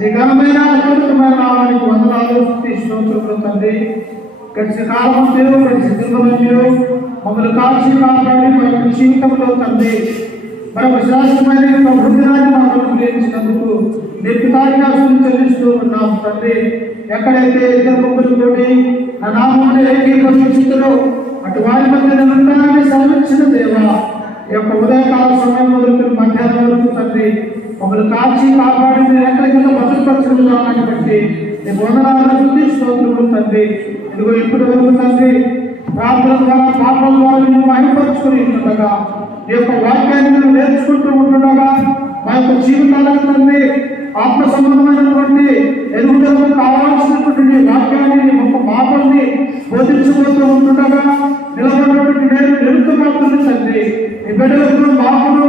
నీ ఘనమైన అద్భుతమైన నామానికి వందనాలు స్తోత్రములు తండ్రి. గడిచిన కాలం దేవుడు గడిచిన దినములు మమ్మల్ని కాల్చి కాపాడి మన జీవితంలో తండ్రి మరొక శ్రేష్టమైన ప్రభుత్వాన్ని మాకు అనుగ్రహించినందుకు నిర్పితారిగా చెల్లిస్తూ ఉన్నాం తండ్రి. ఎక్కడైతే ఇద్దరు ముగ్గురు కూడి నా నామమును ఏకీకరించుతారో అటు వారి మధ్య నిరంతరాన్ని సెలవిచ్చిన దేవా, ఈ యొక్క ఉదయకాల సమయం మొదలుకొని మధ్యాహ్నం వరకు తండ్రి మమ్మల్ని కాల్చి కాపాడి మీరు ఎక్కడికైనా భద్రపరచుకున్నామని బట్టి నేను వందనాలు స్తోత్రములు తండ్రి. ఇదిగో ఇప్పటి వరకు తండ్రి ప్రార్థన ద్వారా పాపల ద్వారా నిన్ను మహిమపరుచుకుని ఉంటుండగా ఈ యొక్క వాక్యాన్ని మేము నేర్చుకుంటూ ఉంటుండగా మా యొక్క జీవితాలకు తండ్రి ఆత్మ సంబంధమైనటువంటి ఎదుగుదలకు కావాల్సినటువంటి వాక్యాన్ని ఒక మాటల్ని బోధించబోతూ ఉంటుండగా నిలబడినటువంటి నేను నిరుత్తమాడుతుంది తండ్రి. ఈ బిడ్డలకు మాటలు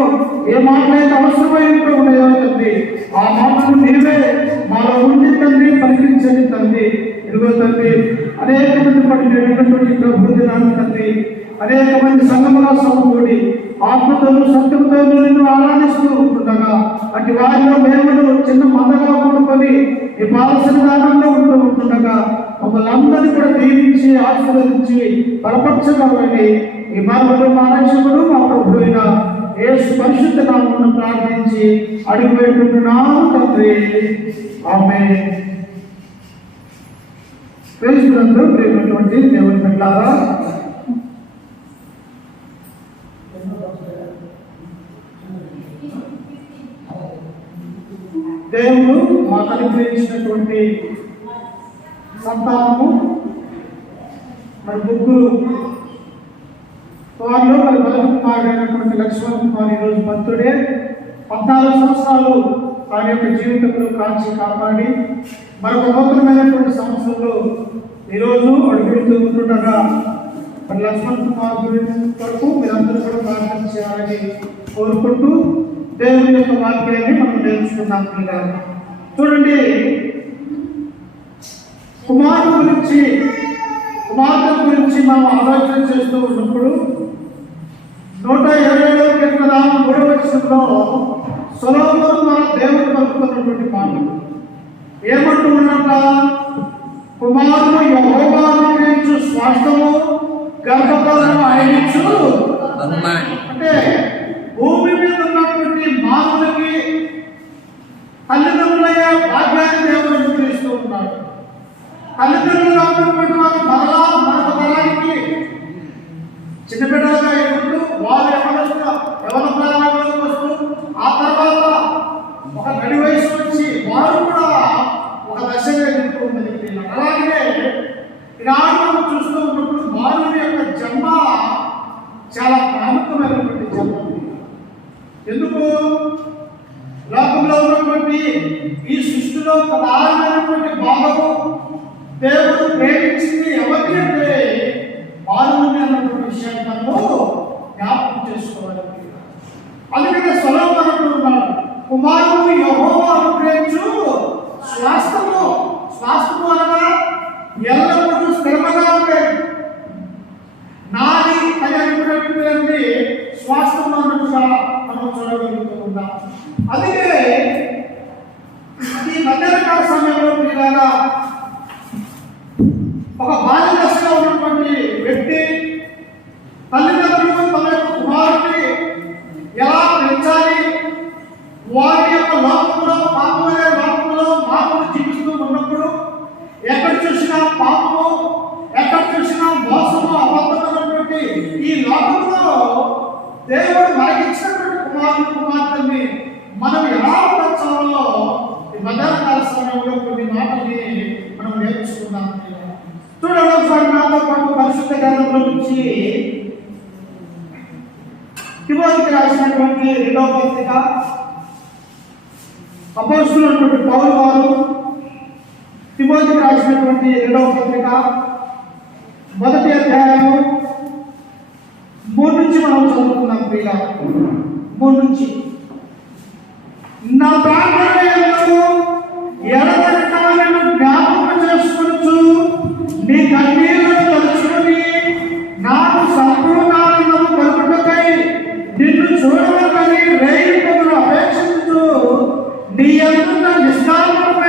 ఏ మాటలైతే అవసరమైనట్టు ఉన్నాయో తండ్రి ఆ మాటలు నీవే మాలో ఉండి తండ్రి పలికించండి తండ్రి. ఇదిగో తండ్రి అనేక మంది పట్టినటువంటి ప్రభు దినాన్ని తండ్రి అనేక మంది సంఘముగా సమకూడి ఆత్మతోను సత్యంతోను నిన్ను ఆరాధిస్తూ ఉంటుండగా అటు వారిలో మేము చిన్న మందగా కూడుకొని ఈ పాలసన్నిధానంలో ఉంటుండగా మమ్మల్ని అందరినీ కూడా దీవించి ఆశీర్వదించి బలపరచగలని ఈ మానవుడు మా రక్షకుడు మా ప్రభు అయిన యేసు పరిశుద్ధ నామమున ప్రార్థించి అడుగు పెట్టుకుంటున్నాము తండ్రి. ఆమేన్. ప్రేమిస్తున్నందుకు ప్రేమైనటువంటి దేవుని బిడ్డలారా, దేవుడు మాకు అనుగ్రహించినటువంటి సంతానము మరి ముగ్గురు వారిలో మరి మొదటి కుమారుడైనటువంటి లక్ష్మణ్ కుమార్ ఈరోజు భక్తుడే 14 సంవత్సరాలు వారి యొక్క జీవితంలో కాల్చి కాపాడి మరొక నూతనమైనటువంటి సంవత్సరంలో ఈరోజు అడుగుతూ ఉంటుండగా మరి లక్ష్మణ్ కుమార్ కొరకు మీరందరూ కూడా ప్రార్థన చేయాలని కోరుకుంటూ దేవుని యొక్క వాక్యాన్ని మనం నేర్చుకున్నాం. చూడండి, కుమార్తె గురించి మనం ఆలోచన చేస్తూ ఉన్నప్పుడు 127వ కీర్తన 3వ వచనంలో సొలొమోను మన దేవుడు పలుకుతున్నటువంటి మాటలు ఏమంటూ ఉన్నట, కుమారుడు యెహోవాను ప్రేమించు స్వాస్థ్యము గర్భఫలము ఆయనిచ్చు. అంటే భూమి మీద ఉన్నటువంటి మానవులకి తల్లిదండ్రులయ్యే భాగ్యాన్ని దేవుడు అనుగ్రహిస్తూ ఉన్నాడు. తల్లిదండ్రులుగా ఉన్నటువంటి వారు మరలా మరొక తరానికి చిన్నపిల్లలుగా ఎదుగుతూ వారు యవన ప్రారంభంలోకి వస్తూ ఆ తర్వాత ఒక నడి వయసు వచ్చి వారు కూడా ఒక దశగా ఎదుగుతూ ఉన్నది. అలాగే ఈనాడు మనం చూస్తూ ఉన్నప్పుడు మానవుని యొక్క జన్మ చాలా ప్రాముఖ్యమైనటువంటి జన్మ. ఎందుకు? లోకంలో ఉన్నటువంటి ఈ సృష్టిలో ప్రధానమైనటువంటి భాగము దేవుడు ప్రేమించింది ఎవరికి అంటే మానవుని అన్నటువంటి విషయాన్ని మనము జ్ఞాపకం చేసుకోవాలి. అందుకనే సొలొమోను అంటున్నాడు, కుమారుడు యెహోవాను ప్రేమించు స్వాస్థ్యము. స్వాస్థ్యము అనగా ఎల్లప్పుడూ స్థిరముగా ఉండేది. నాది అని అనుకున్నటువంటి స్వాస్థ్యం అన్నట్టుగా మనం చూడగలుగుతూ ఉంటాం. అందుకే ఈ మధ్యకాల సమయంలో మీలాగా ఒక బాల్య దశలో ఉన్నటువంటి వ్యక్తి తల్లిదండ్రులు తమ యొక్క కుమారుడిని ఎలా పెంచాలి, వారి యొక్క లోకంలో పాపమనే లోకంలో మానవులు జీవిస్తూ ఉన్నప్పుడు ఎక్కడ చూసినా పాపము, ఎక్కడ చూసినా మోసము, అబద్ధమైనటువంటి ఈ లోకంలో దేవుడు మనకిచ్చినటువంటి కుమార్తెని మనం ఎలా పెంచాలో ఈ మధ్యాహ్నకాల సమయంలో కొన్ని మాటల్ని మనం నేర్చుకున్నాం. చూడండి ఒకసారి నాతో పాటు పరిశుద్ధ గ్రంథంలో నుంచి తిమోతికి రాసినటువంటి 2వ పత్రిక అపోస్తలుడైనటువంటి పౌలు వారు తిమోతికి రాసినటువంటి 2వ పత్రిక 1వ అధ్యాయము 3 నుంచి మనం చదువుకున్నాం. ప్రియుల 3 నుంచి, నా ప్రార్థనలు ఎడతెగక జ్ఞాపకం చేసుకొనుచు నీ కన్నీళ్లను తలుచుకొని నాకు సంపూర్ణానందము కలుగుటకై నిన్ను చూడవలనని రేయింపములు అపేక్షించు నీ యందు నిష్కామమైన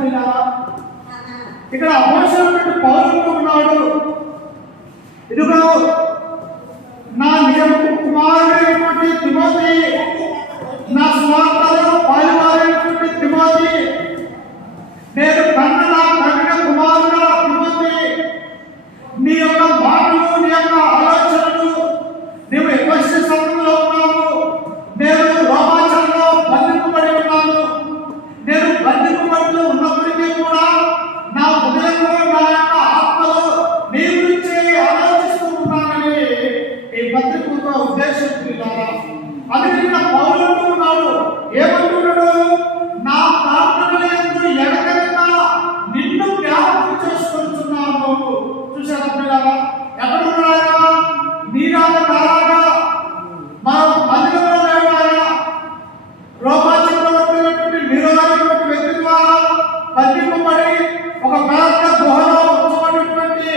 పిల్లరా, ఇక్కడ అపోస్తలుడైన పౌలు ఉన్నాడు. ఇదిగో నా నిజ కుమారుడైనటువంటి తిమోతి, నా స్వార్థలో పాలువారైనటువంటి తిమోతి, నేను కన్న కుమారుడా తిమోతి, నీ యొక్క మాటలు, నీ యొక్క ఆలోచనలు, నీవు ఎఫెసు సంఘంలో ఉన్నావు, నేను రోమాచంలో బంధింపబడి ఉన్నాను. నేను బంధింపబడుతూ ఉన్నప్పటికీ కూడా నా హృదయంలో, నా యొక్క ఆత్మలో నీ గురించి ఆలోచిస్తూ ఉన్నానని ఈ పత్రిక ఉద్దేశిస్తున్నారా. అది నిన్న పౌలు ఉన్నాడు. ఏమంటున్నాడు? నా ప్రార్థనలందు ఎడతెగక నిన్ను జ్ఞాపకం చేసుకుంటున్నాను. చూసారా పిల్లరా, ఎక్కడ ఉన్నారా? నీరాగా నారాగా మనం మందిరంలో లేవారా? రోమాచక్రవర్తి నిరోధమైనటువంటి వ్యక్తి ద్వారా బంధింపబడి ఒక పెద్ద గుహలో ఉంచబడినటువంటి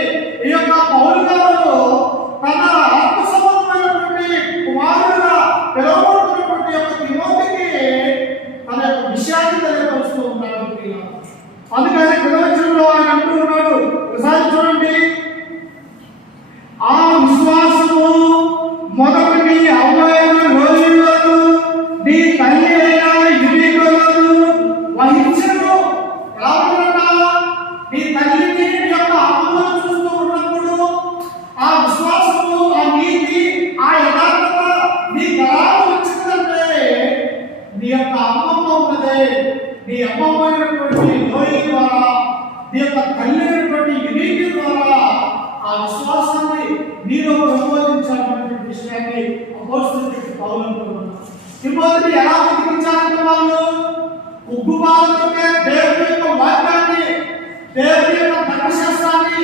ఈ యొక్క పౌలు గారు తన ఆత్మ సంబంధమైనటువంటి కుమారుడుగా పిలువబడుతున్నటువంటి యొక్క తిమోతికి తన యొక్క విషయాన్ని తెలియపరుస్తూ ఉన్నాడు. అందుకని పిలవచనంలో ఆయన అంటూ ఉన్నాడు, ఒకసారి చూడండి, ఆ విశ్వాసము మొదటి నీ అవ్వైన రోజులను నీ తల్లి అయిన యువకులను వహించను. ఎలా ఉంటుందా? నీ తల్లిని, నీ యొక్క అమ్మను చూస్తూ ఉన్నప్పుడు ఆ విశ్వాసము, ఆ నీతి, ఆ యథార్థత నీ గలాలు వచ్చిందంటే నీ యొక్క అమ్మమ్మ ఉన్నదే, నీ అమ్మమ్మ అయినటువంటి లోయ ద్వారా, నీ యొక్క తల్లి అయినటువంటి యువకి ద్వారా ఆ విశ్వాసాన్ని నీలో ప్రబోధించాలన్నటువంటి విషయాన్ని అపోస్తలుడైన పౌలు అంటున్నాడు. తిమోతిని ఎలా బతికించాలంటే వాళ్ళు ఉగ్గుపాలతోనే దేవుని యొక్క వాక్యాన్ని, దేవుని యొక్క ధర్మశాస్త్రాన్ని,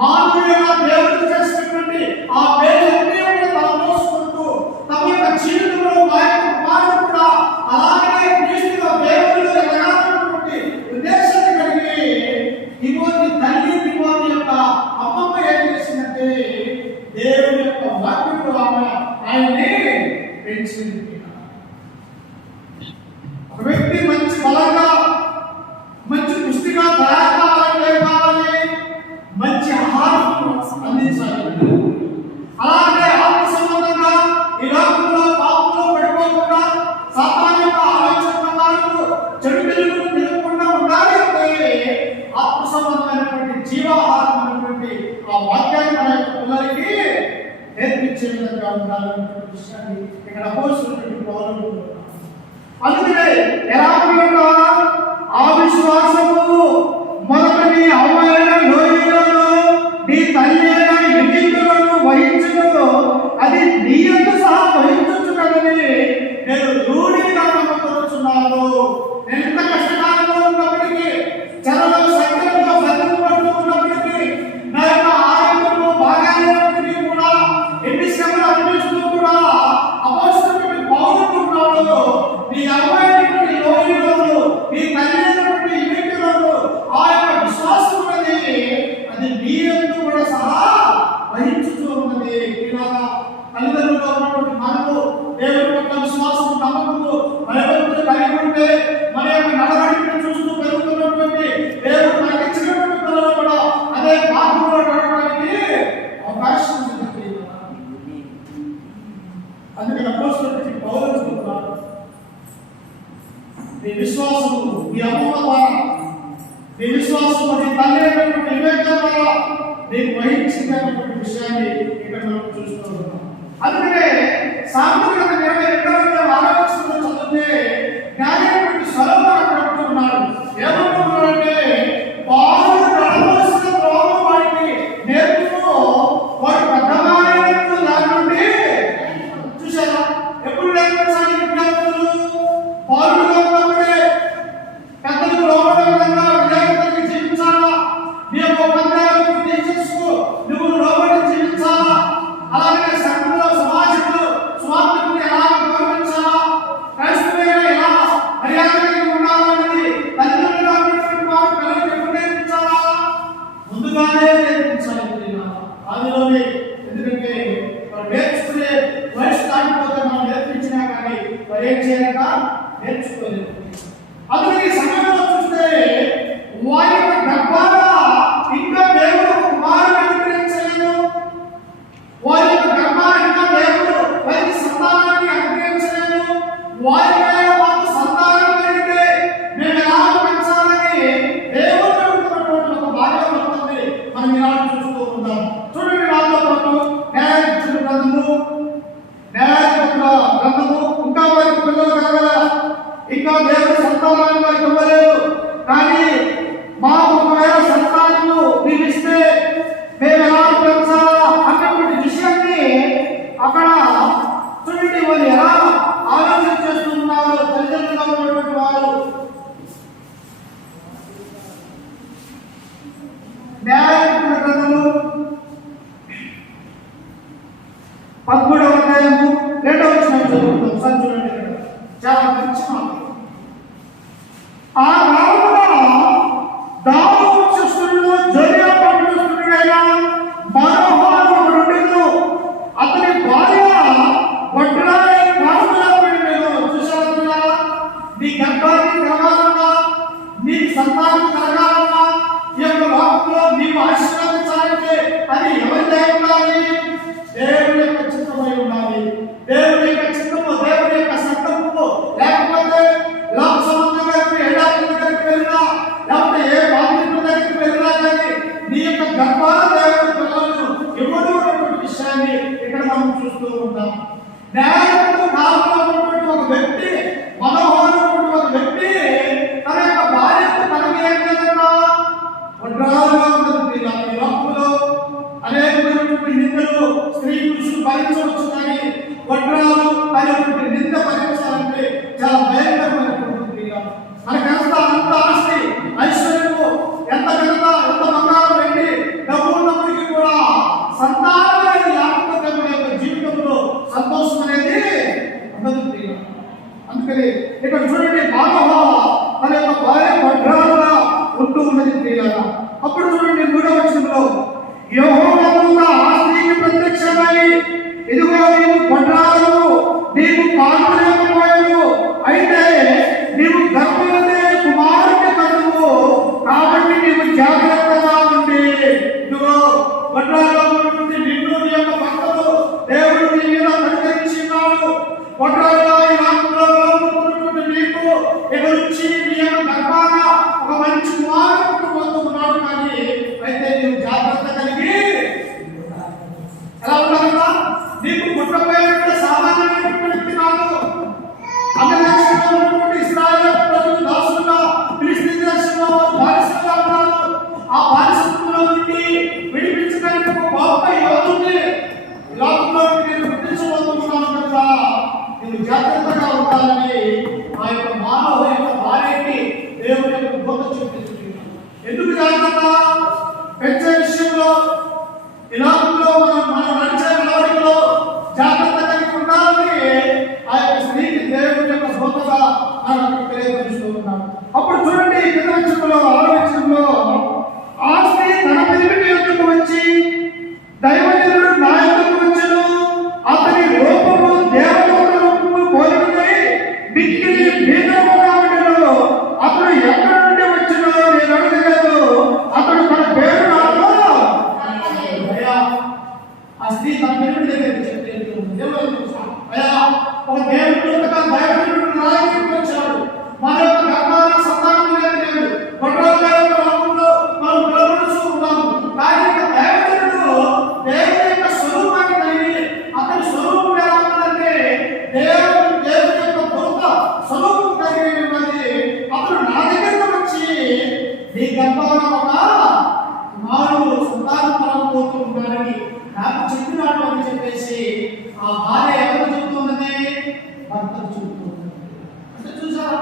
మానవులుగా దేవుడు చేసినటువంటి ఆ పేరుని తలమోసుకుంటూ తమ యొక్క జీవితంలో కుమారుడు కూడా అలాగే క్రీస్తుగా దేవుడిలో ఎదగాలన్నటువంటి ఉద్దేశాన్ని కలిగి తిమోతి తల్లి, తిమోతి యొక్క అమ్మమ్మ ఏం చేసిందంటే దేవుని యొక్క వాక్యంలో ఆయన్ని పెంచింది. ఒక వ్యక్తి మంచి బలంగా, మంచి పుష్టిగా తయారు కావాలంటే కావాలి, మంచి ఆహారం అందించాలి. అలాగే ఆత్మ సంబంధంగా ఈ లోకంలో పాపంలో పడిపోకుండా, సాతాను యొక్క ఆలోచన ప్రకారం చెడు తెలుగులు తిరగకుండా ఉండాలి అంటే ఆత్మ సంబంధమైనటువంటి జీవాహారం అనేటువంటి ఆ వాక్యాన్ని మన యొక్క పిల్లలకి నేర్పించే విధంగా ఉండాలన్నటువంటి విషయాన్ని ఇక్కడ అపోస్తలుడైన పౌలు. అందుకనే ఎలా ఉంటుందా? ఆ విశ్వాసము మొదటి నీ అవ్వైన లోయలను నీ తల్లి అయిన యువకులను వహించును, అది నీ యందు సహా వహించుచున్నదని నేను రూఢిగా నమ్మకొనుచున్నాను. నేను ఎంత కష్టకాలంలో ఉన్నప్పటికీ, చెరలో సంఖ్యలో బంధింపబడుతూ ఉన్నప్పటికీ, నా యొక్క ఆరోగ్యము బాగా లేనప్పటికీ కూడా, ఎన్ని శ్రమలు అనిపిస్తూ కూడా అపోస్తలుడైన పౌలు అంటున్నాడు, నీ అవ్వైనటువంటి లోయలను, నీ తల్లి అయినటువంటి యువకులను ఆ యొక్క విశ్వాసం ఉన్నది, అది నీ యందు కూడా సహా వహించుతూ ఉన్నది. ఇలాగా తల్లిదండ్రులుగా ఉన్నటువంటి మనము దేవుని యొక్క విశ్వాసం, నమ్మకము, భయభక్తులు కలిగి ఉంటే మన యొక్క నడవడికను చూస్తూ పెరుగుతున్నటువంటి దేవుడు మనకి ఇచ్చినటువంటి పిల్లలు కూడా అదే మార్గంలో నడవడానికి అవకాశం ఉంది. అందుకని అపోస్తలుడైన పౌలు అంటున్నాడు, నీ విశ్వాసము నీ అమ్మమ్మ ద్వారా, నీ విశ్వాసము నీ తల్లి అయినటువంటి వివేకం ద్వారా నీకు వహించింది అన్నటువంటి విషయాన్ని ఇక్కడ మనం చూస్తూ ఉన్నాం. అందుకనే సామెతల 22వ ఆలోచనలో చదివితే జ్ఞానైనటువంటి సొలొమోను అక్కడ అంటున్నాడు, ఏమంటున్నాడంటే బాలుడు నడవలసిన త్రోవ వాడికి నేర్పును, వాడు పెద్దవాడైనప్పుడు దాని నుండి. చూసారా, ఎప్పుడు నేర్పించాలి విద్యార్థులు? బాలుడుగా ఉన్నప్పుడే పెద్దలకు లోబడే విధంగా విద్యార్థులకి జీవించాలా. నీ యొక్క ఉపాధ్యాయులకు, టీచర్స్కు నువ్వు లోబడి జీవించాలా. అలాగే సంఘంలో, సమాజంలో స్వార్థకుని ఎలా గౌరవించాలా, క్రైస్తవులుగా ఎలా మర్యాదగా ఉండాలన్నది తల్లిదండ్రులుగా ఉన్నటువంటి వారు పిల్లలకు ఎప్పుడు నేర్పించాలా? ముందుగానే నేర్పించాలి. అందులోనే ఎందుకంటే వారు నేర్చుకునే వయసు దాటిపోతే మనం నేర్పించినా కానీ వారు ఏం చేయాలంట నేర్చుకోలేదు. అందుకని ఈ సమయంలో చూస్తే 13వ అధ్యాయము 2వ వచనం చదువుతాం. ఒకసారి చూడండి, చాలా మంచి మాట. ఆ రాముడ దాము వంశస్థులలో జరియా పట్టణస్థుడైన మనోహరుడు అతని భార్య వడ్రాయి కాసులను చూసారా? నీ గర్భాన్ని కలగాలన్నా, నీ సంతానం కలగాలన్నా, ఈ యొక్క లోకంలో నీవు ఆశీర్వదించాలంటే అది ఎవరిదై ఉండాలి? దేవుని యొక్క చిత్తమై ఉండాలి. దేవుని యొక్క చిత్తము, దేవుని యొక్క సంకల్పము. లేకపోతే లోక సంబంధంగా ఎడారి దగ్గరికి వెళ్ళినా, లేకపోతే ఏ బాధ్యత దగ్గరికి వెళ్ళినా కానీ నీ యొక్క గర్భాల దేవుని పిల్లలను ఎవరు అన్నటువంటి విషయాన్ని ఇక్కడ మనం చూస్తూ ఉంటాం. న్యాయము కావాలన్నటువంటి ఒక వ్యక్తి, మనోహరమైనటువంటి ఒక వ్యక్తి తన యొక్క భార్యకు తనకి ఏం లేదన్నా వడ్రాలుగా ఉంటుంది. ఈ లోకంలో అనేకమైనటువంటి నిందలు స్త్రీ పురుషులు భరించవచ్చు, కానీ వడ్రాలు అనేటువంటి నింద భరించాలంటే చాలా భయంకరమైనటువంటి. మనకంత అంత ఆస్తి ఐశ్వర్యము, ఎంత ఘనత, ఎంత బంగారం పెట్టి డబ్బున్నప్పటికీ కూడా సంతానం అనేది లేకపోతే మన యొక్క జీవితంలో సంతోషం అనేది ఉండదు. అందుకని ఇక్కడ చూడండి, మానవ తన యొక్క భార్య వడ్రాలుగా ఉంటూ ఉన్నది ప్రియులారా. అప్పుడు చూడండి 3వ వచనంలో, యెహోవా దూత ఆ స్త్రీకి ప్రత్యక్షమై, ఇదిగో నీవు వడ్రాలు, నీవు కానులేకపోయావు, అయితే నీవు గర్భవతి కుమారుని కనువు, కాబట్టి నీవు జాగ్రత్తగా ఉండి. ఇదిగో వడ్రాలుగా ఉన్నటువంటి నిన్ను, నీ యొక్క భర్తను దేవుడు నీ మీద కనికరించినాడు. వడ్రాలుగా ఈ లోకంలో ఉన్నటువంటి నీకు ఇక నుంచి నీ యొక్క గర్భాన ఒక మంచి కుమారుడు పొందుతున్నాడు. కానీ అయితే నీవు జాగ్రత్త కలిగి ఎలా ఉండాలన్నా, నీకు పుట్టబోయేటువంటి సామాన్యమైనటువంటి వ్యక్తి కాదు. అన్ని దేశంలో ఉన్నటువంటి ఇశ్రాయేలు ప్రజలు దాసులుగా, ఫిలిష్తీ దేశంలో బానిసలుగా ఉన్నారు. ఆ బానిసత్వంలో నుండి విడిపించడానికి ఒక గొప్ప యోధుడిని ఈ లోకంలో నేను గుర్తించబోతున్నాను కదా, నేను జాగ్రత్తగా ఉండాలని ఆ యొక్క మానవ యొక్క భార్యకి దేవుని యొక్క బోధ చూపిస్తున్నాను. ఎందుకు జాగ్రత్త? పెంచే విషయంలో ఈ లోకంలో మనం నడిచే నడవడికలో జాగ్రత్త కలిగి ఉండాలని ఆ యొక్క స్త్రీకి దేవుని యొక్క బోధగా మనం తెలియపరుస్తూ ఉన్నాం. అప్పుడు చూడండి, కింద వచనంలో 6వ వచనంలో, ఆ స్త్రీ తన పెనిమిటి యొద్దకు వచ్చి, దైవజనుడు నా యొద్దకు వచ్చెను, అతని రూపము దేవదూత రూపము పోలినది, మిక్కిలి భీకరముగా ఉండెను. అతడు ఎక్కడి నుండి వచ్చెనో నేను అడగలేదు. అతడు తన పేరు నాకు. ఆ స్త్రీ తన పెనిమిటి దగ్గరికి అయ్యా, ఒక దేవుడు దైవజనుడు నా దగ్గరికి వచ్చాడు, మన యొక్క గర్భాన సంతానం లేదు, వడ్రాలుగా లోకంలో మనం పిలవడుతూ ఉన్నాము. కానీ దైవజనుడు దేవుని యొక్క స్వరూపాన్ని కలిగి, అతని స్వరూపం ఎలా ఉన్నదంటే దేవుని యొక్క దూత స్వరూపం కలిగి ఉన్నది. అతడు నా దగ్గరకు వచ్చి, నీ గర్భాన ఒక కుమారుడు సంతానం కలగబోతూ ఉన్నాడని నాకు చెప్పినాడు అని చెప్పేసి ఆ భార్య ఎవరు చెబుతున్నది? భర్త చెబుతున్నది. అంటే చూసారా,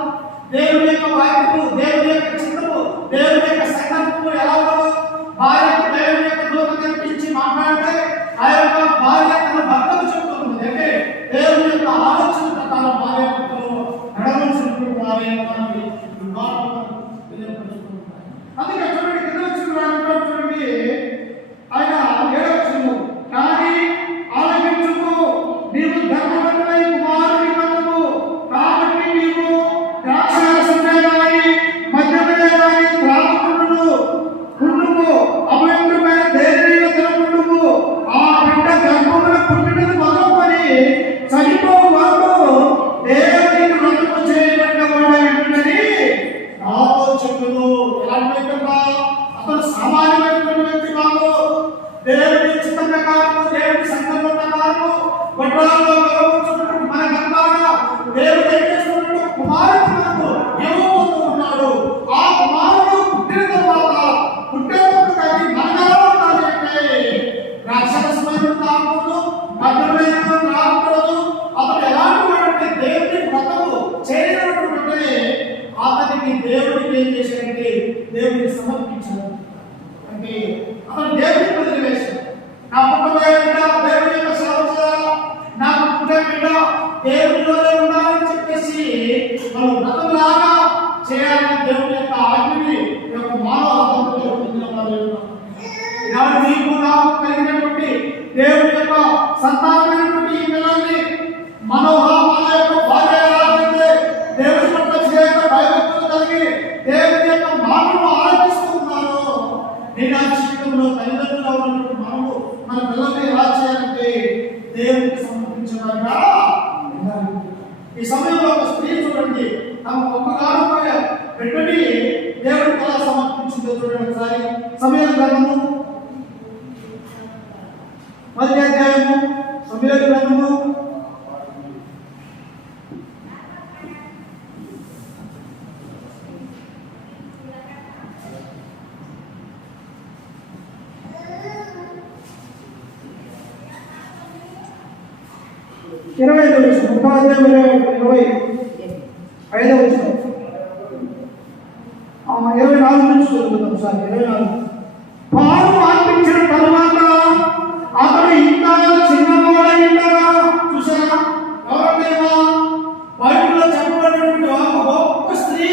దేవుని యొక్క వాక్యము, దేవుని యొక్క చిత్తము, దేవుని యొక్క సంకల్పము ఎలా ఉన్నదో. భార్యకు దేవుని యొక్క దూత కనిపించి మాట్లాడితే ఆ యొక్క భార్య తన భర్తకు చెబుతున్నది. అంటే దేవుని యొక్క ఆలోచన ప్రకారం భార్య భర్తలు నడవలసినటువంటి వారే మనకి అందుకే చూడండి, కింద వచ్చిన చూడండి, ఆయన 7వ వచనము, కానీ ఆలకించుము, నీవు గర్భవతివై కుమారుని కనుము, కాబట్టి నీవు ద్రాక్షారసమే గాని మద్యమే గాని త్రాగకుండుము, అపవిత్రమైన దేనిని తినకుండుము. ఆ బిడ్డ గర్భమున పుట్టినది మొదలుకొని చనిపోవు వరకు దేవునికి వ్రతము చేయబడిన వాడై ఉంటుందని నాతో చెప్పును. ఎలాంటి అతను సామాన్యమైనటువంటి వ్యక్తి కాదు. దేవుని చిత్త ప్రకారము, దేవుని సంకల్ప ప్రకారము వడ్రాల్లో గౌరవించుకున్నట్టు మన గర్భాన దేవుడు దయచేస్తున్నట్టు కుమారుడు మనకు ఇవ్వబోతూ ఉన్నాడు. ఆ కుమారుడు పుట్టిన తర్వాత పుట్టేటప్పుడు కానీ మనగాలో ఉండాలి. అంటే రాక్షసమైన తాగకూడదు, మధురమైన తాగకూడదు. అతడు ఎలాంటి వాడంటే దేవుని వ్రతము చేయనటువంటి అతనికి దేవుడికి ఏం చేశాడంటే దేవుడికి సమర్పించాడు. అంటే అతను దేవుడికి వదిలివేశాడు. నా పుట్టబోయే బిడ్డ దేవుడి యొక్క సేవ చేయాలా, దేవుని యొక్క ఆజ్ఞని ఈ యొక్క మానవ దంపతులు పొందిన వారు ఈనాడు నీకు నాకు కలిగినటువంటి దేవుని యొక్క సంతానమైనటువంటి ఈ పిల్లల్ని మన యొక్క భార్య ఎలాగైతే దేవుని పట్ల చేయక భయభక్తులు కలిగి దేవుని యొక్క మాటను ఆలోచిస్తూ ఉన్నారో నేను జీవితంలో తల్లిదండ్రులుగా ఉన్నటువంటి మనము మన పిల్లల్ని ఎలా చేయాలంటే దేవునికి సమర్పించడానికి ఈ సమయంలో ఒక స్త్రీ చూడండి తమ ఒక్కగానొక్క బిడ్డని దేవుడికి ఎలా సమర్పించిందో చూడండి ఒకసారి. సమయాల గ్రంథము 10వ అధ్యాయము సమయాల గ్రంథము 25వ వచనం 30వ అధ్యాయం 25వ వచనం 24 నుంచి చదువుకుందాం సార్. 24 పాలు మార్పించిన తరువాత అతడు ఇంకా చిన్నవాడై ఉండగా చూసారా ఎవరైనా బైబిల్లో చెప్పబడినటువంటి ఒక గొప్ప స్త్రీ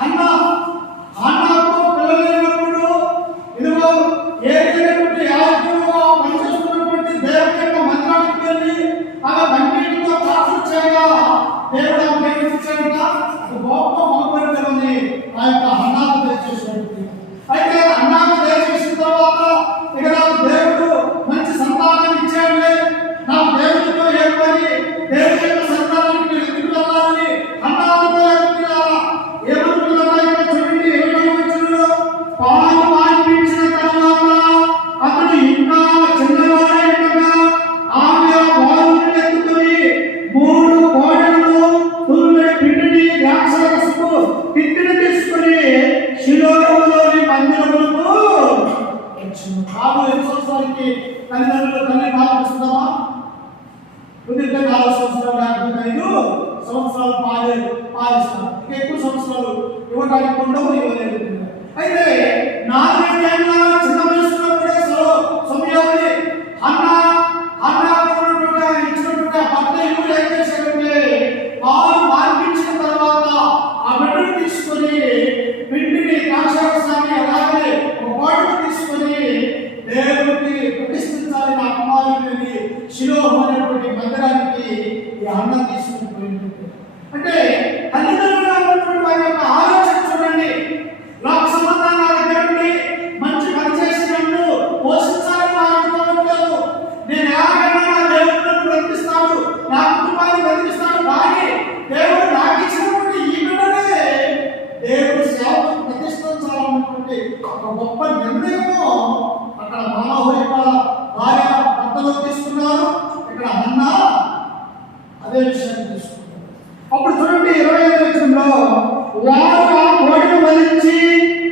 హన్నాకు పిల్లలు లేనప్పుడు ఇదిగో ఏదైనటువంటి యాజకుడుగా పనిచేస్తున్నటువంటి దేవుని యొక్క మందిరానికి వెళ్ళి ఆమె కన్నీటితో ప్రార్థన చేయగా దేవుడు ఆమె ప్రేమించాడుట గొప్ప మగపిల్లలని ఆ యొక్క హన్నాకు దయచేసినటువంటి. అయితే హన్నాకు దయచేసిన తర్వాత ఇక నాకు దేవుడు మంచి సంతానాన్ని ఇచ్చాడులే, నాకు దేవుడితో ఏర్పడి దేవుడి యొక్క సంతానానికి ఎందుకు వెళ్ళాలని హన్నాకు ఏమనుకున్నారా ఇక్కడ చూడండి. 20వ వచనంలో పాలు మార్పించిన తర్వాత అతడు ఇంకా చిన్నవాడై ఉండగా ఆమె బాలుని ఎత్తుకొని 3 కోడెలను తురుమె పిండిని ద్రాక్షరసపు తిత్తిని తీసుకొని షిలోహులోని మందిరములకు వచ్చింది. బాబు 8 సంవత్సరాలకి తల్లిదండ్రులు తల్లి పాలిస్తున్నామా? కుదిరితే 4 సంవత్సరాలు లేకపోతే 5 సంవత్సరాలు పాలిస్తాం. ఇంకా ఎక్కువ సంవత్సరాలు ఇవ్వడానికి ఉండవు, ఇవ్వలేదు. అయితే 4 ఏళ్ళ చిన్న వయసులో కూడా సమయాన్ని ఇచ్చినటువంటి భర్త ఇల్లు ఏం చేశాడంటే పాలు మార్పించిన తర్వాత ఆ బిడ్డను తీసుకొని పిండిని ద్రాక్షారసాన్ని అలాగే ఒక కోడను తీసుకొని దేవుడికి ప్రతిష్ఠించాలి నా కుమారుడిని షిలోహు అనేటువంటి మందిరానికి ఈ అన్న తీసుకుని పోయింది. అంటే తల్లిదండ్రులు ఉన్నటువంటి వారి యొక్క ఆలోచన చూడండి. లోక సంబంధాలు నా దగ్గర ఉండి మంచి పని చేసి నన్ను పోషించాలని అనుకోవట్లేదు. నేను ఎలాగైనా నా దేవుడిని బ్రతికిస్తాను, నా కుటుంబాన్ని బ్రతికిస్తాను, కానీ దేవుడు నాకు ఇచ్చినటువంటి ఈ బిడ్డనే దేవుడి సేవకు ప్రతిష్ఠించాలన్నటువంటి ఒక గొప్ప నిర్ణయము అక్కడ మానవ యొక్క భార్య భర్తలో తీసుకున్నారు. ఇక్కడ అన్న అదే విషయాన్ని తీసుకున్నారు. అప్పుడు చూడండి 25వ వచనంలో వారు ఆ కోడిని వధించి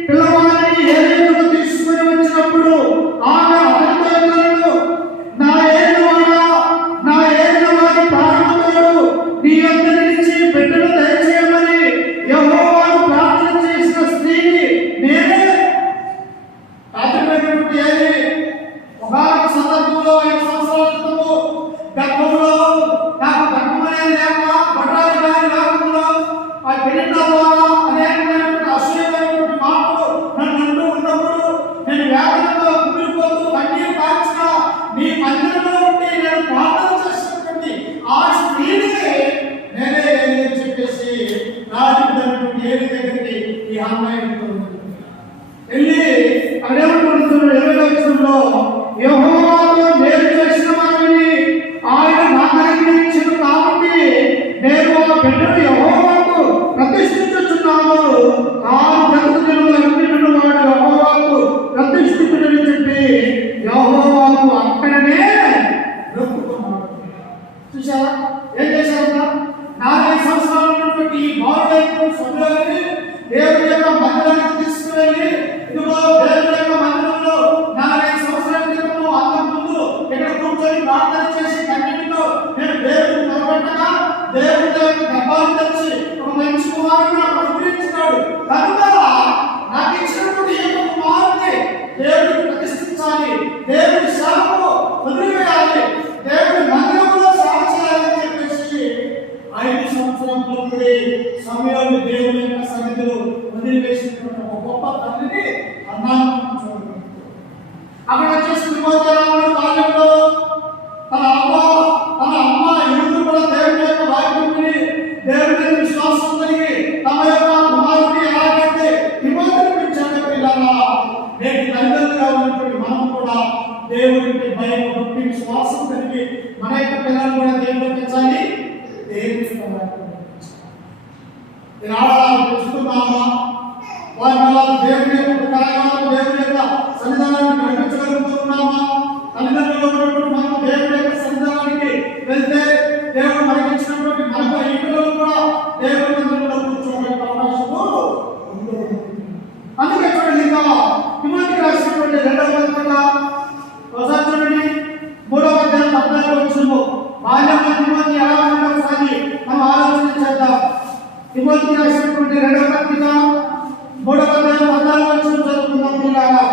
పిల్లవాడిని ఏలీయుకు తీసుకుని వచ్చినప్పుడు ఆమె అతనితో అన్నాడు, నా ఏలినవాడి ప్రాణముతోడు నీ యొద్ద నుంచి బిడ్డను దయచేయమని యెహోవాను ప్రార్థన చేసిన స్త్రీని నేనే. రాత్రిపోయినటువంటి ఏలి ఒకనొక సందర్భంలో 5 సంవత్సరాల క్రితము గర్భంలో నాకు గర్భం అనేది లేక బట్టాలు కానీ లేకుండా ఆ పెళ్ళిళ్ళ ద్వారా అనేకమైనటువంటి అసూయమైనటువంటి మాటలు నన్ను అంటూ ఉన్నప్పుడు నేను వేదనతో కుమిలిపోతూ కన్నీరు కాల్చిన నీ మందిరంలో ఉండి నేను ప్రార్థన చేసినటువంటి ఆ స్త్రీని నేనే అని చెప్పేసి రాజుకున్నటువంటి ఏలి దగ్గరికి ఈ అమ్మాయి వెళ్ళి అక్కడేమంటున్నారు 20వ వచనంలో యెహోవాతో నేను చేసిన మనవిని ఆయన నాకు అనుగ్రహించిన కాబట్టి నేను ఆ బిడ్డను యెహోవాకు ప్రతిష్ఠించుచున్నాను. తాను బ్రతుకు దినములన్నిటిని వాడు యెహోవాకు ప్రతిష్ఠితుడని చెప్పి యెహోవాకు అక్కడనే మొక్కుకున్నాడు. చూసారా ఏం చేశారు? 4 సంవత్సరాలు ఉన్నటువంటి ఈ బాలుడైన సమయాన్ని దేవుని యొక్క మందిరానికి తీసుకువెళ్ళి ఇదిగో దేవుని యొక్క మందిరంలో 4 సంవత్సరాల క్రితము అంతకు వదిలివేసినటువంటి ఒక గొప్ప తండ్రిని అన్నాను చూడండి. అక్కడ వచ్చేసి తిమోతిరాముడు బాల్యంలో తన అమ్మ ఎదురు కూడా దేవుని యొక్క వాక్యం విని దేవుని మీద విశ్వాసం కలిగి తమ యొక్క కుమారుడిని ఎలాగైతే తిమోతిని పెంచాడో పిల్లలా నేటి తల్లిదండ్రులుగా ఉన్నటువంటి మనం కూడా దేవునికి భయం భక్తి విశ్వాసం కలిగి మన యొక్క పిల్లలు కూడా దేవుని పెంచాలి. దేవుని పెంచుతున్నామా వారి వల్ల దేవుని యొక్క కార్యాలను దేవుని యొక్క సన్నిధానాన్ని నడిపించగలుగుతున్నామా? తల్లిదండ్రులు ఉన్నటువంటి మనం దేవుని యొక్క సన్నిధానానికి వెళ్తే దేవుడు మనకి ఇచ్చినటువంటి మనకు ఈ పిల్లలు కూడా దేవుని మందిరంలో కూర్చోవడానికి అవకాశము ఉంటుంది. అందుకే చూడండి, ఇంకా తిమోతికి రాసినటువంటి 2వ పత్రిక ఒకసారి చూడండి, 3వ అధ్యాయం 14వ వచనము. బాల్యంలో తిమోతి ఎలా ఉన్నాడో ఒకసారి మనం ఆలోచన చేద్దాం. తిమోతికి రాసినటువంటి 2వ పత్రిక 3వ అధ్యాయం 14వ వచనం చదువుకుందాం పిల్లలారా.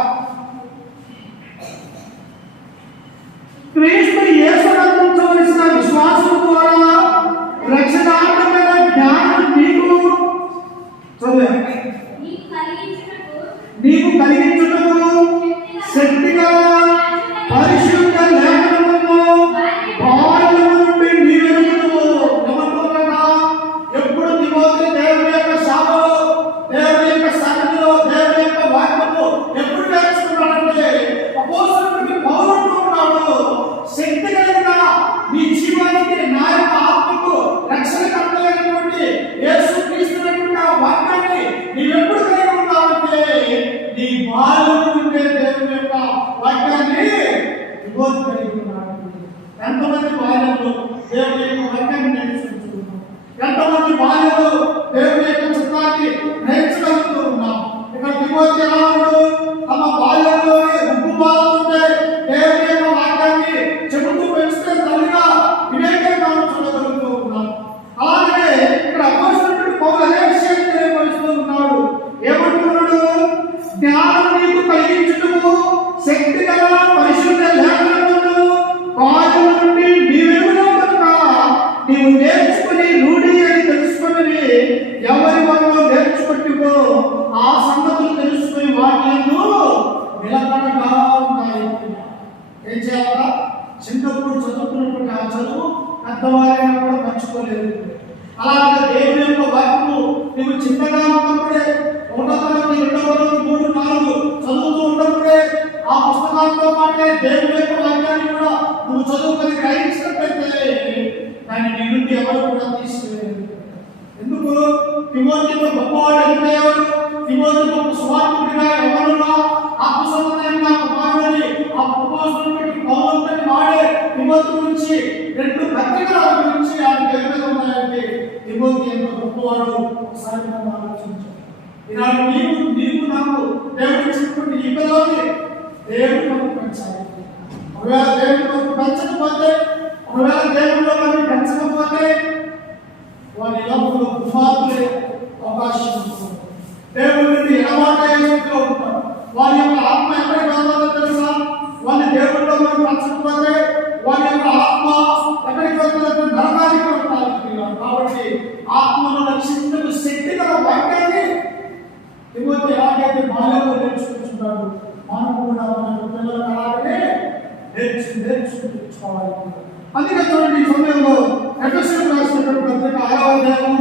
క్రీస్తు యేసునందు ఉంచవలసిన విశ్వాసం ద్వారా రక్షణార్థమైన జ్ఞానం నీకు కలిగించుటకు శక్తిగా పరిశుద్ధ లేఖనమును బాల్యము నుండి నీవెరుగుదువు. ఎవరుగా ఎప్పుడు తిమోతి దేవుని యొక్క శాపలో దేవుని యొక్క సన్నిధిలో దేవుని యొక్క వాక్యము ఎప్పుడు నేర్చుకున్నాడంటే అపోస్తలుడికి పౌలుడు ఉన్నాడు. శక్తి కలిగిన నీ జీవానికి నా యొక్క ఆత్మకు రక్షణ కలగలిగినటువంటి యేసుక్రీస్తునటువంటి ఆ వాక్యాన్ని నీవెప్పుడు కలిగి ఉన్నావంటే నీ బాల్యం నుండే దేవుని యొక్క వాక్యాన్ని తిమోతి కలిగి ఉన్నాడు. ఎంతమంది బాల్యంలో దేవుని యొక్క వాక్యాన్ని నేర్చుకుంటున్నాం? ఎంతమంది బాల్యంలో దేవుని యొక్క చిత్తాన్ని నేర్చుకుంటూ ఉన్నాం? ఇక్కడ తిమోతి ఎలా ఉన్నాడు? తమ బాల్యంలోనే ఉప్పు బాలుంటే దేవుని యొక్క వాక్యాన్ని చెబుతూ పెంచితే తల్లిగా వివేకంగా చూడగలుగుతూ ఉన్నాం. అలాగే ఇక్కడ అపోస్తలుడు పౌలు అదే విషయాన్ని తెలియపరుస్తూ ఉన్నాడు. ఏమంటున్నాడు? జ్ఞానం నీకు కలిగించుటకు శక్తి గల పరిశుద్ధ లేఖనమును బాల్యం నుండి నీవెరుగుదువు కనుక నీవు నేర్చుకుని రూఢి అని తెలుసుకుని ఎవరి వల్ల నేర్చుకుంటుకో ఆ సంగతులు తెలుసుకుని వాటి యందు నిలకడగా ఉండాలి. ఏం చేయాలా? చిన్నప్పుడు చదువుకున్నటువంటి ఆ చదువు పెద్దవారైనా కూడా మర్చిపోలేదు. అలాగే దేవుని యొక్క వాక్యము నువ్వు చిన్నగా ఉన్నప్పుడే 1వ తరగతి 2వ తరగతి 3, 4 చదువుతూ ఉన్నప్పుడే ఆ పుస్తకాలతో పాటే దేవుని యొక్క వాక్యాన్ని కూడా నువ్వు చదువుకొని గ్రహించినట్లయితే దాన్ని నీ నుండి ఎవరు కూడా తీసుకెళ్ళలేదు. ఎందుకు? తిమోతి గొప్పవాడు ఎందుకయ్యాడు? తిమోతి గొప్ప సువార్తికుడిగా ఎవరున్నా ఆత్మ సంబంధంగా కుమారుడని ఆ అపోస్తలుడికి పౌలుని వాడే తిమోతి గురించి 2 పత్రికల గురించి ఆయన పేరు ఉన్నాయంటే తిమోతి ఎంత గొప్పవాడు ఒకసారి మనం ఆలోచించాలి. ఈనాడు నీకు నాకు దేవుడు ఇచ్చినటువంటి ఈ పిల్లల్ని దేవుడి కొరకు పెంచాలి. ఒకవేళ దేవుడి కొరకు పెంచకపోతే, ఒకవేళ దేవుడిలో వారిని పెంచకపోతే వారి లోపల దుర్మార్గులే అవకాశం ఉంటుంది. దేవుడి నుండి ఎడబాటు స్థితిలో ఉంటారు. వారి యొక్క ఆత్మ ఎక్కడికి వెళ్తుందో తెలుసా? వారిని దేవుడిలో మనం పెంచకపోతే వారి యొక్క ఆత్మ ఎక్కడికి వెళ్తుందంటే నరకానికి వెళ్తారు. కాబట్టి ఆత్మను రక్షించడానికి శక్తి గల వాక్యాన్ని తిమోతి ఎలాగైతే బాల్యంలో నేర్చుకుంటున్నాడు, మనం కూడా మన పిల్లలు అలాగే నేర్చుకోవాలి. అందుకే చూడండి, ఈ సమయంలో ఎఫెసీయులకు రాసినటువంటి పత్రిక 6వ అధ్యాయం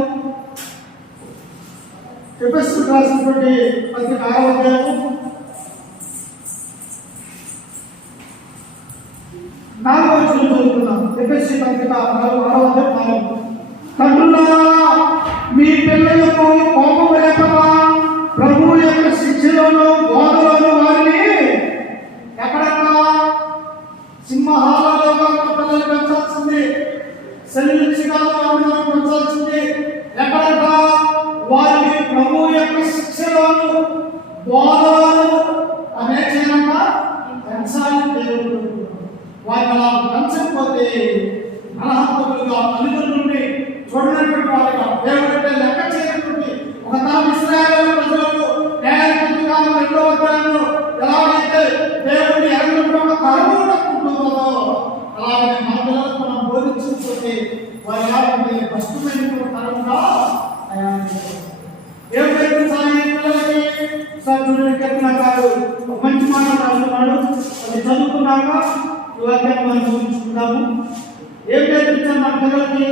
4వ వచనం చదువుకుందాం. ఎఫెసీ పత్రిక 6వ అధ్యాయం 4. తండ్రులారా, మీ పిల్లలకు కోపము లేకుండా ప్రభువు యొక్క శిక్షలోను బోధలోను వారిని ఎక్కడన్నా సింహాలలో పిల్లలు పెంచాల్సింది, సెల్లిచ్చిగా పెంచాల్సింది. ఎక్కడన్నా వారిని ప్రభువు యొక్క శిక్షలోను బోధలోను అనే చేయనన్నా పెంచాలి దేవుడు. వారిని అలా పెంచకపోతే అర్హతలుగా తల్లిదండ్రుల్ని చూడనటువంటి వారిగా దేవుడంటే లెక్క చేయనటువంటి ఒక తరం ఇశ్రాయేలు ప్రజలకు న్యాయపత్రిక 2వ అధ్యాయంలో ఎలాగైతే దేవుడిని ఎరగడం ఒక తరము ఉంటుందో అలాగే మన పిల్లలకు మనం బోధించకపోతే వారి ఎలాగంటే కష్టమైనటువంటి తరంగా ఏం ప్రయత్నించాలి? కీర్తనకారుడు ఒక మంచి మాట రాస్తున్నాడు. అది చదువుకున్నాక ఈ వాక్యాన్ని మనం చూపించుకుందాము. ఏం నేర్పించాలి మన పిల్లలకి?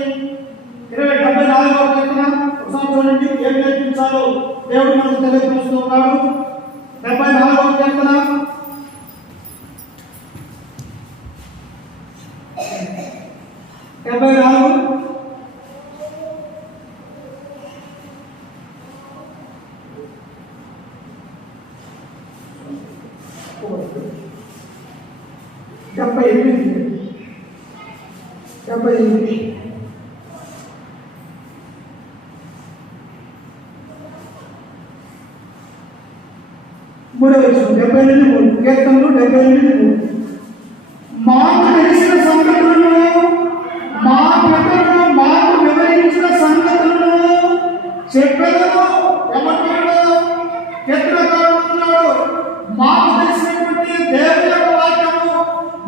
74వ కీర్తన ఒకసారి చూడండి. ఏం నేర్పించాలో దేవుడు మనకు తెలియపరుస్తూ ఉన్నాడు. 74వ కీర్తన 74 78 మూడవ వచనం 78 కీర్తనలు 78 మాకు తెలిసిన సంగతులను మా పెద్దలు మాకు వివరించిన సంగతులను చెప్పేదను. ఏమంటున్నాడు కీర్తనకారుడు? మాకు తెలిసినటువంటి దేవుని యొక్క వాక్యము,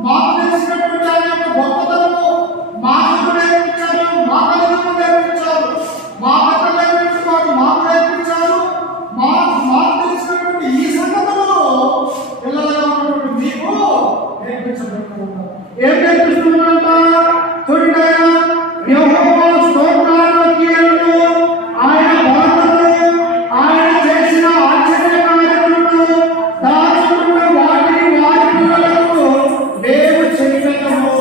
మాకు తెలిసినటువంటి ఆయన యొక్క గొప్పతనము మాకు నేర్పించారు, మా తల్లిదండ్రులు నేర్పించారు, మా పెద్దలు నేర్పించారు, మాకు నేర్పించారు. మాకు తెలిసినటువంటి ఈ సంగతులు పిల్లలుగా ఉన్నటువంటి మీకు నేర్పించబడుతున్నారు. ఏం నేర్పిస్తున్నారంట? చూడండి, యెహోవా స్తోత్రాలు కీర్తనలు, ఆయన బలమును, ఆయన చేసిన ఆశ్చర్య కార్యములను దాచుకున్న వాటిని వారి పిల్లలకు దేవుడు చెప్పెదను.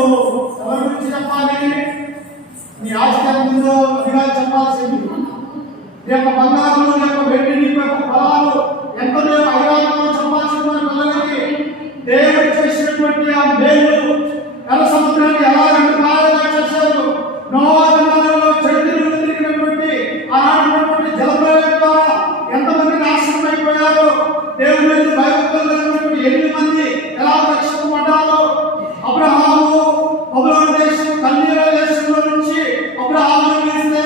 ఎవరి గురించి చెప్పాలి? నీ ఆస్తి ఎంతుందో అదిగా చెప్పాల్సింది. నీ యొక్క బంగారం, నీ యొక్క వెండి, నీ యొక్క ఫలాలు ఎంతో అధికారంలో చెప్పాల్సిన పిల్లలకి దేవుడు చేసినటువంటి ఆ మేలు, ఎర్ర సముద్రాన్ని ఎలా 2 కాలాలుగా చేశారు, నోవా దినాలలో చరిత్రలో తిరిగినటువంటి ఆనాడున్నటువంటి జలప్రలయం ద్వారా ఎంతమంది నాశనం అయిపోయారో, దేవుని మీద భయభక్తులు 8 మంది ఎలా రక్షింపబడ్డారో, అబ్రహాము బబులోను దేశం కల్దీయుల దేశంలో నుంచి అబ్రహామును తీస్తే,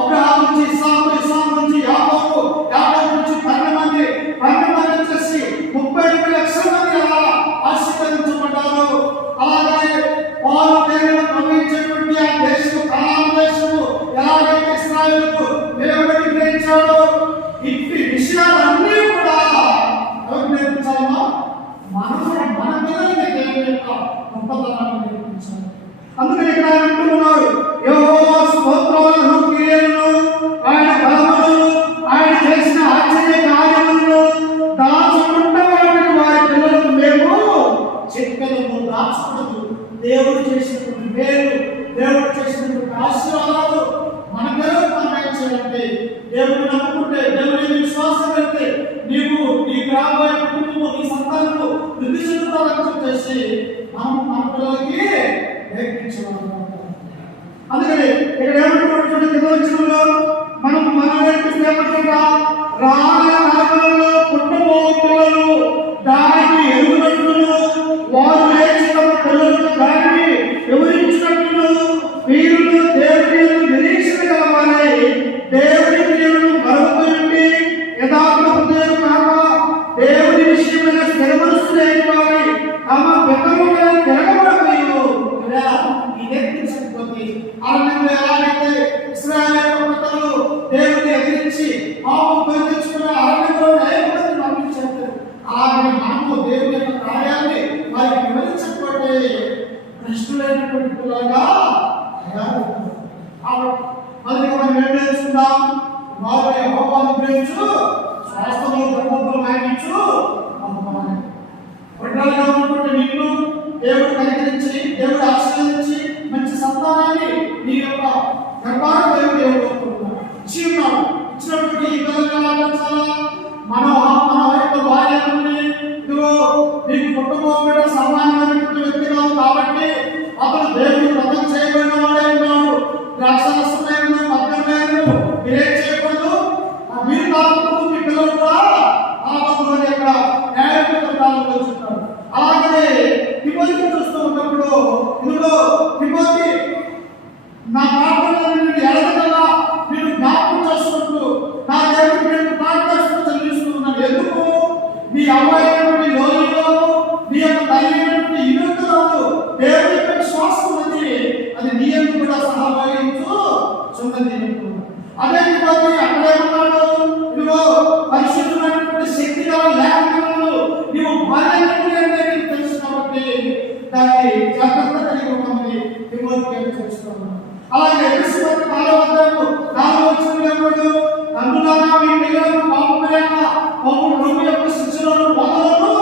అబ్రహాము నుంచి ఇస్సాకు, ఇస్సాకు నుంచి యాకోబు, యాకోబు నుంచి 12 మంది వచ్చేసి 32 లక్షల మంది ఎలా ఆశీర్వదించబడ్డారు. అలాగే వారు దేవుడు ప్రవహించేటువంటి ఆ దేశము, కనాను దేశము ఎలాగైతే ఇశ్రాయేలుకు దేవుడు నిర్ణయించాడో, ఇట్టి విషయాలన్నీ కూడా ఎవరు నేర్పించాలమ్మా? మన పిల్లలకి దేవుని యొక్క గొప్పతనాన్ని నేర్పించాలి. అందుకని ఇక్కడ అంటున్నాడు, యెహోవా స్తోత్రాలను కీర్తనలు, ఆయన బలమును, ఆయన చేసిన ఆశ్చర్య కార్యములను దాచుకున్న వాటిని వారి పిల్లలకు మేము చెప్పెదము. దాచకూడదు. దేవుడు చేసినటువంటి మేలు, దేవుడు చేసినటువంటి ఆశీర్వాదాలు మన పిల్లలకు మనం ఏం చేయాలంటే, దేవుడిని నమ్ముకుంటే, దేవుని విశ్వాసం పెడితే నీకు నీకు రాబోయే కుటుంబము, నీ సంతానము వృద్ధి చెందుతారని చెప్పేసి మనం మన పిల్లలకి నేర్పించాలి. అందుకని ఇక్కడ ఏమంటున్నాడు? మనం నేర్పిస్తే ఏమంటున్నా? రాళ్ళ నరకలలో పుట్టబోయే పిల్లలు దానికి ఎరుగునట్లును, వారు లేచి తమ పిల్లలకు దాన్ని వివరించినట్లు వీరులు దేవుని నిరీక్షణ కలవాలి. దేవుని క్రియలను మరొకటి యథార్థ హృదయం కాక దేవుని విషయమైన స్థిర మనస్సు లేని వారి తమ పితరులుగా తిరగబడలేదు. ఈ నేర్పించకపోతే అరణ్యంలో ఎలాగైతే ఇశ్రాయేలు పితరులు దేవుని ఎదిరించి పాపం పరిగెత్తుకున్న అరణ్యంలో లేకపోతే పంపించారు, అలాగే మనము దేవుని యొక్క కార్యాన్ని వారికి వివరించకపోతే భ్రష్టులైనటువంటి పిల్లలుగా తయారవుతారు. మొదటిగా మనం ఏం నేర్చుకుందాం? వారు యెహోవాను ప్రేమించు, స్వాస్థ్యములు ధర్మములు మాగించు. ఒంటరిగా ఉన్నటువంటి నిన్ను దేవుడు కనికరించి, దేవుడు ఆశీర్వదించి మంచి సంతానాన్ని నీ యొక్క గర్భాన్ని దేవుడు ఇచ్చి ఉన్నాడు. ఇచ్చినటువంటి ఈ పిల్లలు ఎలా పెంచాలా? మన యొక్క భార్యని ఇదిగో నీకు పుట్టబోబిన సామాన్యమైనటువంటి వ్యక్తి కాదు కాబట్టి అతను దేవుడు వ్రతం చేయబడిన వాడే ఉన్నాడు. ద్రాక్షరసమైన మద్యమైన మీరేం చేయకూడదు, మీరు తాగకూడదు. మీ పిల్లలు కూడా తాగకూడదు. ఇక్కడ న్యాయపత్రాలు చెప్తారు. అలాగే తిమోతిని చూస్తూ ఉన్నప్పుడు ఇదిగో తిమోతి, నా ప్రార్థనలను ఎడగలా నేను జ్ఞాపకం చేసుకుంటూ నా దేవుడికి నేను ప్రార్థన చెల్లిస్తున్నాను. ఎందుకు? నీ అమ్మాయి లోయలో నీ యొక్క తల్లి ఇరుకురాలు దేవుడి యొక్క విశ్వాసం ఉంది, అది నీ ఎందుకు కూడా సహాయించు చున్నది. అదే తిమోతి అక్కడే ఉన్నాడు. ఇదిగో పరిశుద్ధమైనటువంటి శక్తి గల అలాగే ఎపిసోడ్ 4:4 తండ్రులారా మీ పిల్లలను పాపము లేక ప్రభు యొక్క శిక్షలను వదలను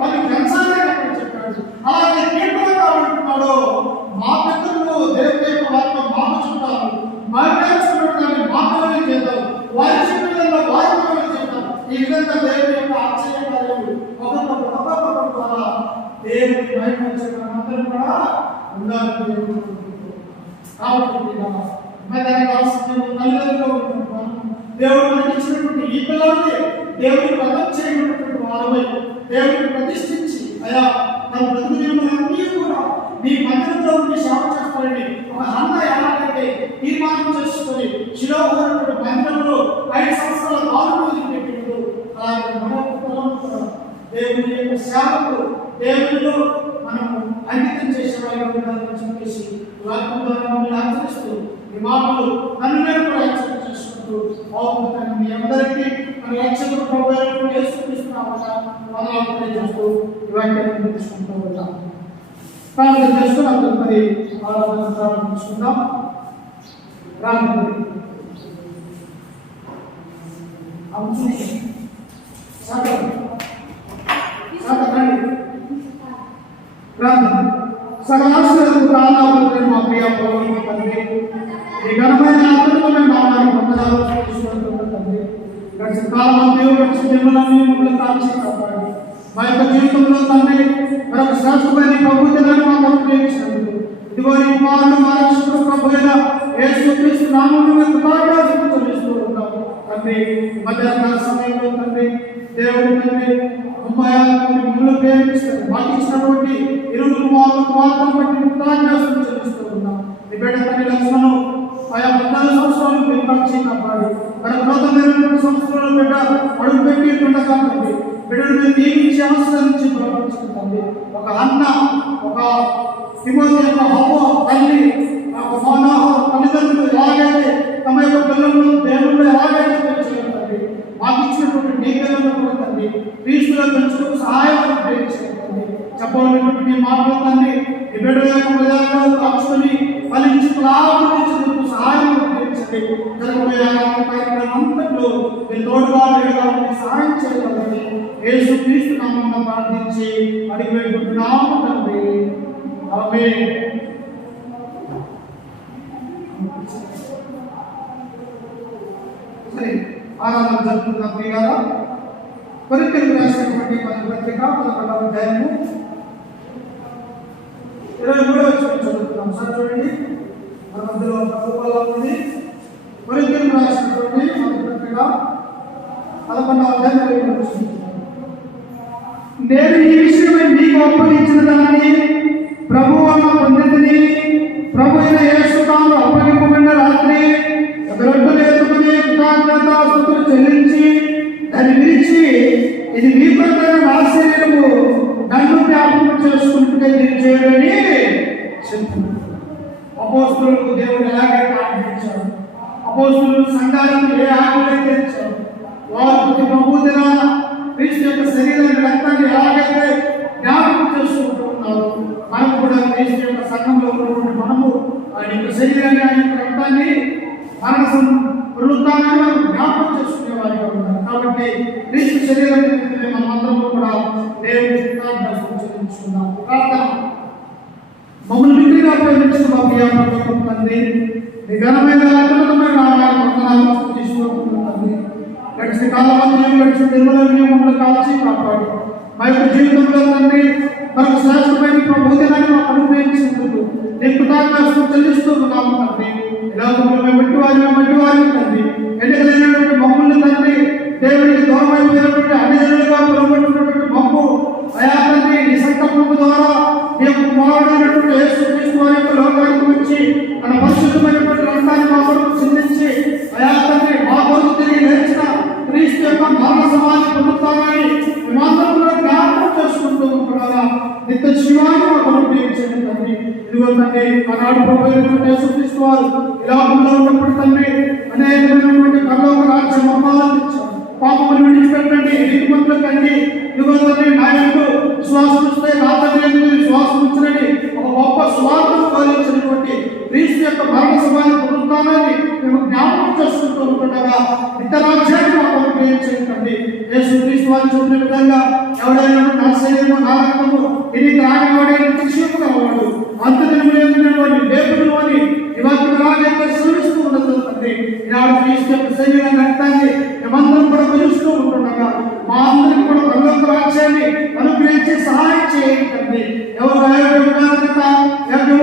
మరి పెంచాలని చెప్పాడు. అలాగే కీర్తనకారుడు అంటున్నాడు, మా పితరులు దేవుని యొక్క వారితో మాపుచుంటారు, మాట్లాడుతున్నట్టు మాటలని చేద్దాం, వారి చెప్పిన వారి చేద్దాం. ఈ విధంగా దేవుని యొక్క ఆశ్చర్య కార్యాలు ఒకరికొకరు ద్వారా దేవుని మహిమ అందరూ కూడా ఉండాలని దేవుడు మనకి ఇచ్చినటువంటి ఈ పిల్లల్ని దేవుని ప్రకటన చేయబడినటువంటి వారమై దేవుడిని ప్రతిష్ఠించి అయా తన బ్రతుకు దినములన్నీ కూడా మీ మందిరంలో ఉండి సేవ చేస్తారని ఒక అన్న ఎలాగైతే తీర్మానం చేసుకొని శిరోహోనటువంటి మందిరంలో 5 సంవత్సరాల కాలం పెట్టినప్పుడు అలాగే మన పిల్లలను కూడా దేవుని యొక్క సేవకు దేవునిలో మనము అంకితం చేసే వారిగా ఉండాలని చెప్పేసి వాక్యం ద్వారా మిమ్మల్ని ఆచరిస్తూ ఈ మాటలు నన్ను నేను కూడా హెచ్చరిక చేసుకుంటూ బాగుంటాను. మీ అందరికీ మన రక్షకుడు ప్రభువు యేసుక్రీస్తునామమున తెలియజేస్తూ ఈ వాక్యాన్ని తీసుకుంటూ ఉంటాం. ప్రార్థన చేసుకుని అందరూ మరి ఆరాధన ప్రారంభించుకుందాం. ప్రార్థన సకలాశ్వరుడు కాలాలను మా ప్రియ ప్రభువు తండ్రి, ఈ ఘనమైన అద్భుతమైన నామాన్ని వందనాలు చెల్లిస్తున్నాము తండ్రి. గడిచిన కాలం దేవుడు గడిచిన జన్మలన్నీ మమ్మల్ని కాల్చి కాపాడి మా యొక్క జీవితంలో తండ్రి మరొక శ్రేష్టమైన ప్రభు దినాన్ని మాకు అనుగ్రహించినందుకు ఇదిగో నీ కుమారుడు మా రక్షకుడు ప్రభువైన యేసుక్రీస్తు నామమున కృతజ్ఞతలు చెల్లిస్తూ ఉన్నాము తండ్రి. మధ్యాహ్న సమయంలో తండ్రి దేవుడు తండ్రి ముళ్ళు ప్రేమించారు మాకు ఇచ్చినటువంటి 20 కుమారులను బట్టి కృతజ్ఞతలు చెల్లిస్తూ ఉన్నాం. నీ బిడ్డ తండ్రి లక్ష్మణు ఆయా 14 సంవత్సరాలు పెంచి కాపాడి మరొక నూతనమైనటువంటి సంవత్సరాలు బిడ్డ అడుగు పెట్టి ఉండగా తండ్రి బిడ్డను మీరు దీవించి ఆశీర్వదించి ప్రవర్తించుకుంటుంది. ఒక అన్న ఒక తిమోతి యొక్క హవ్వ తల్లి తల్లిదండ్రులు ఎలాగైతే తమ యొక్క పిల్లలను దేవుళ్ళు ఎలాగైతే పెంచగలుగుతుంది మాకు ఇచ్చినటువంటి నీ పిల్లలను కూడా తండ్రి క్రీస్తులో పెంచుటకు సహాయం ఉపయోగించగలుగుతుంది. చెప్పబడినటువంటి నీ మాటలు తండ్రి ఈ బిడ్డల యొక్క హృదయాల్లో కాచుకొని ఫలించి ప్రారంభించేందుకు సహాయం ఉపయోగించండి. జరగబోయే కార్యక్రమం అంతట్లో మీరు తోడుగా లేడుగా సహాయం చేయగలరని యేసుక్రీస్తు నామమున ప్రార్థించి అడిగి వేడుకుంటున్నాము తండ్రి. ఆమేన్. ఆరాధన జరుగుతున్న ప్రియులారా, కొరింథీయులకు రాసినటువంటి పత్రిక 11వ అధ్యాయము 23వ వచనం చదువుతున్నాం. సార్ చూడండి, మన మధ్యలో ప్రభువులా ఉంది. కొరింథీయులకు రాసినటువంటి పత్రిక 11వ అధ్యాయం 23వ వచనం. నేను ఈ విషయమై మీకు అప్పగించిన దాన్ని ప్రభువు వలన పొందితిని. ప్రభు అయిన యేసు తాను అప్పగింపబడిన రాత్రి రొట్టెలు ఎత్తుకుని కృతజ్ఞతాస్తుతులు చెల్లించి దాన్ని విరిచి, ఇది మీ ప్రకారం నా శరీరము, నన్ను జ్ఞాపకం చేసుకుంటే దీన్ని చేయడని చెప్తున్నాడు. అపోస్తులకు దేవుడు ఎలాగైతే ఆజ్ఞించాడు, అపోస్తులు సంఘాలకు ఏ ఆజ్ఞలైతే ఇచ్చారు, వారు ప్రతి ప్రభు దినాన క్రీస్తు యొక్క శరీరాన్ని రక్తాన్ని ఎలాగైతే జ్ఞాపకం చేసుకుంటూ ఉన్నారు, మనం కూడా క్రీస్తు యొక్క సంఘంలో ఉన్నటువంటి మనము ఆయన యొక్క శరీరాన్ని ఆయన యొక్క రక్తాన్ని మనసు పునరుద్ధానాన్ని జ్ఞాపకం చేసుకునే వారిగా ఉన్నారు. కాబట్టి క్రీస్తు శరీరం మనమందరం కూడా దేవుని కృతజ్ఞతలు చెల్లించుకుందాం. ప్రార్థన. మమ్మల్ని మిగిలిగా ప్రేమించిన మా ప్రియ ప్రభువు తండ్రి, మీ ఘనమైన అద్భుతమైన నామాన్ని వందనాలు తీసుకుంటున్నాం తండ్రి. గడిచిన కాలంలో గడిచిన దినములన్నీ మమ్మల్ని కాల్చి కాపాడి మా యొక్క జీవితంలో తండ్రి మరొక శ్రేష్టమైన ప్రభుత్వాన్ని మాకు అనుగ్రహించినందుకు నీకు కృతజ్ఞతలు చెల్లిస్తూ ఉన్నాము తండ్రి. లోకంలో మేము మట్టి వారిని తండ్రి ఎన్నికలైనటువంటి మమ్మల్ని తండ్రి దేవునికి దూరమైపోయినటువంటి అన్నిజనులుగా పిలువబడినటువంటి మమ్ము అయా తండ్రి నీ సంకల్పము ద్వారా నీకు కుమారుడైనటువంటి యేసుక్రీస్తు వారి యొక్క లోకానికి వచ్చి తన పరిశుద్ధమైనటువంటి రక్తాన్ని మా కొరకు చిందించి అయా తండ్రి మా కొరకు తిరిగి లేచిన క్రీస్తు యొక్క మరణ సమాధి పొందుతామని మేమందరూ జ్ఞాపకం చేసుకుంటూ ఉంటున్నారా నిత్య శివాన్ని మా కొరకు ఉపయోగించండి తండ్రి. ఇదిగో తండ్రి ఆనాడు ప్రభువైనటువంటి యేసుక్రీస్తు వారు ఈ లోకంలో ఉన్నప్పుడు తండ్రి అనేకమైనటువంటి పరలోక రాజ్య మర్మాలను ఇచ్చారు. పాపములు విడిచిపెట్టండి, నీతిమంతుల కండి, ఇదిగో తండ్రి నా యందు విశ్వాసం ఇస్తే నా తండ్రి యందు విశ్వాసం ఉంచండి ఒక గొప్ప స్వార్థం పాలించినటువంటి క్రీస్తు యొక్క మరణ యేసుక్రీస్తు వారు చూపిన విధంగా ఎవడైనా నా శరీరము నా రక్తము ఇది త్రాగినవాడైన నిశ్చయము గలవాడు అంతదినములందున్నటువంటి దేవుడు అని ఇవాళ శ్రమిస్తూ ఉండదు తండ్రి. ఈనాడు క్రీస్తు యొక్క శరీర రక్తాన్ని మేమందరం కూడా పిలుస్తూ ఉంటుండగా మా అందరికి కూడా పరలోక రాజ్యాన్ని అనుగ్రహించి సహాయం చేయండి తండ్రి. ఎవరు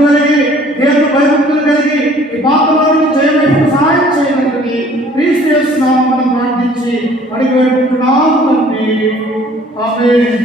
కలిగి దేవుడు భయభక్తులు కలిగి ఈ పాపలను చేయడానికి సహాయం చేయగలని క్రీస్తు యేసు నామమున ప్రార్థించి అడిగి వేడుకుంటున్నాము తండ్రి. ఆమేన్.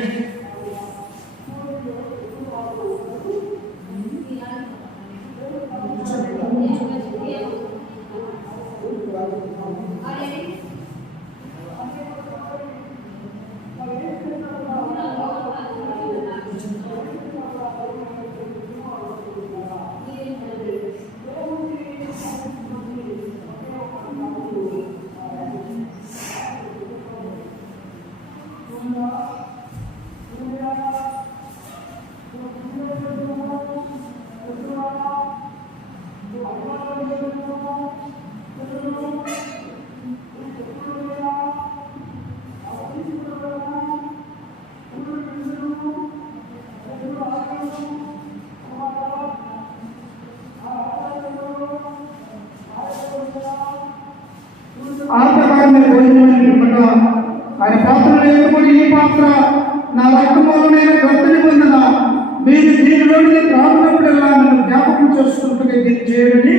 ఆయన పాత్రలు ఎదుర్కొని ఈ పాత్ర నా రక్తమూలమైన కొత్త నిబంధన మీరు దీనిలోని త్రాగినప్పుడల్లా నన్ను జ్ఞాపకం చేసుకుంటే దీన్ని చేయడని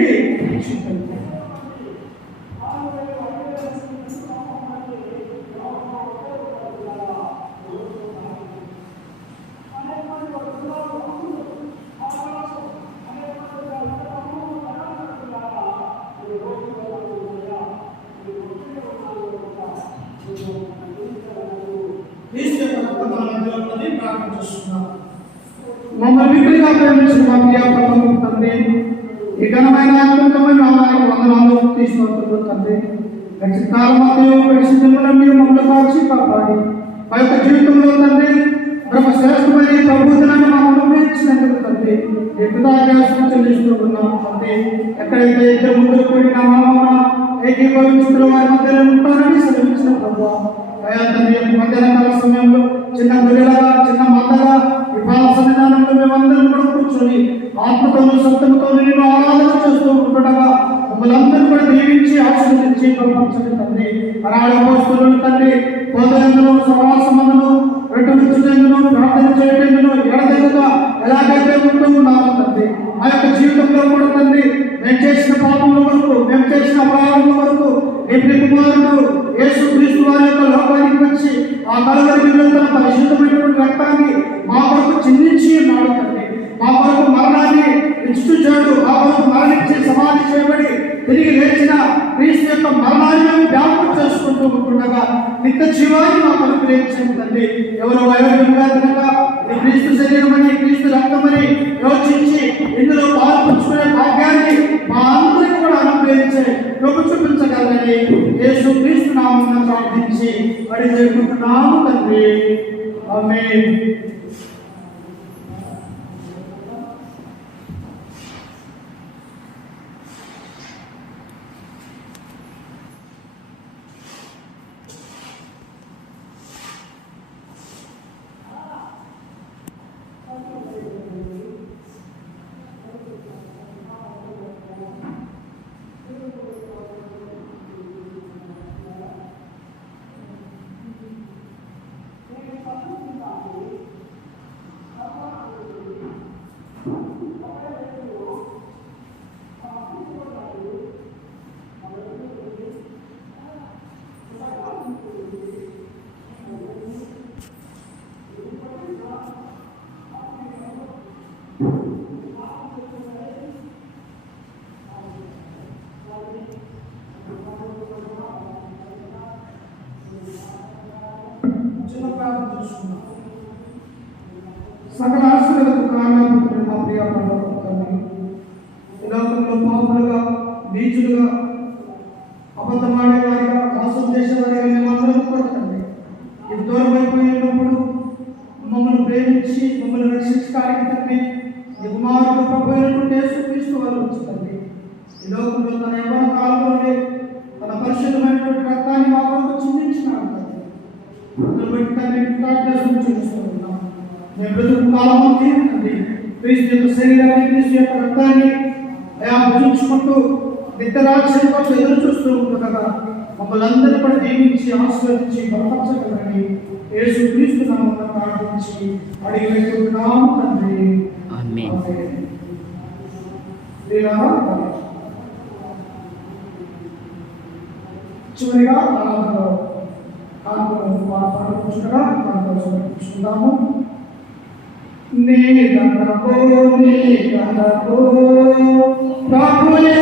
మమ్మల్ని విక్రిగా ప్రేమించిన మా ప్రియాపరమ తండ్రి, ఈ ఘనమైన అత్యున్నతమైన నామానికి వందనాలు తీసుకుంటున్నాం తండ్రి. గడిచిన కాలమందు గడిచిన మమ్మల్ని కాచి కాపాడి మా యొక్క జీవితంలో తండ్రి బ్రహ్మ శ్రేష్టమైన ప్రభుత్వాన్ని మాకు అనుగ్రహించినందుకు తండ్రి కృతజ్ఞతలు చెల్లిస్తూ ఉన్నాము తండ్రి. ఎక్కడైతే ఇద్దరు ముందుకు కూడిన నామమున ఏకీభవించుకున్న వారి మధ్యలో ఉంటారని సెలవించిన ప్రభువా, అయా తండ్రి మధ్యాహ్నకాల సమయంలో చిన్న గొర్రెలుగా చిన్న మందగా ఈ పాల సన్నిధానంలో మేమందరం కూడా కూర్చొని ఆత్మతోనూ సత్యముతో నేను ఆరాధన చేస్తూ ఉంటుండగా మమ్మల్ని అందరూ కూడా దీవించి ఆశీర్వదించి పంపించండి తండ్రి. అనాడ పోస్తులను తండ్రి పోదయందును సమాసమందును వెట్టును ప్రార్థన చేయటందును ఎడదెగగా ఎలాగైతే ఉంటూ ఉన్నామో తండ్రి, ఆ యొక్క జీవితంలో కూడా తండ్రి మేము చేసిన పాపముల వరకు మేము చేసిన అపరాధముల వరకు నీ కుమారుడు యేసుక్రీస్తు వారి యొక్క లోకానికి వచ్చి ఆ కలువరి తన పరిశుద్ధమైనటువంటి రక్తాన్ని మా కొరకు చిందించి ఉన్నాడు తండ్రి. మా కొరకు మరణాన్ని ఇచ్చుచాడు, మా కొరకు మరణించి సమాధి చేయబడి తిరిగి లేచిన క్రీస్తు యొక్క మరణాన్ని జ్ఞాపకం చేసుకుంటూ ఉంటుండగా నిత్య జీవాన్ని మాకు అనుగ్రహించండి తండ్రి. ఎవరో వయోజనంగా కనుక ఈ క్రీస్తు శరీరమని క్రీస్తు రక్తమని యోచించి ఇందులో పాల్పంచుకునే భాగ్యాన్ని మా అందరికీ కూడా అనుగ్రహించే కృప చూపించగలని యేసు క్రీస్తు నామమున ప్రార్థించి అడిగి వేడుకుంటున్నాము తండ్రి. ఆమేన్. సకల ఆశలకు కారణం మా ప్రియ తండ్రి, ఈ లోకంలో పాపులుగా నీచులుగా అబద్ధమాడేవారిగా మోసం చేసేవారిగా మేమందరం కూడా తండ్రి ఇది దూరం అయిపోయినప్పుడు మమ్మల్ని ప్రేమించి మమ్మల్ని రక్షించడానికి తండ్రి ఈ కుమారుడు ప్రభువైనటువంటి యేసుక్రీస్తు వారు వచ్చి తండ్రి ఈ లోకంలో తన యవ్వన కాలంలోనే తన పరిశుద్ధమైనటువంటి రక్తాన్ని మా కొరకు చిందించినాడు తండ్రి. బట్టి తండ్రి ప్రార్థన చేస్తున్నాం. మేము బ్రతుకు కాలం తండ్రి క్రీస్తు యొక్క శరీరాన్ని క్రీస్తు యొక్క రక్తాన్ని అయా భుజించుకుంటూ నిత్యరాజ్యం కోసం ఎదురు చూస్తూ ఉంటుండగా మమ్మల్ని అందరినీ కూడా దీవించి ఆశీర్వదించి బలపరచగలని యేసు క్రీస్తు నామమున ప్రార్థించి అడిగి పెట్టుకున్నాము తండ్రి. ఆమేన్. చివరిగా ఆరాధనలో పాల్గొంటుగా సమర్పించుకుందాము. నీ గణపో ప్రభుయే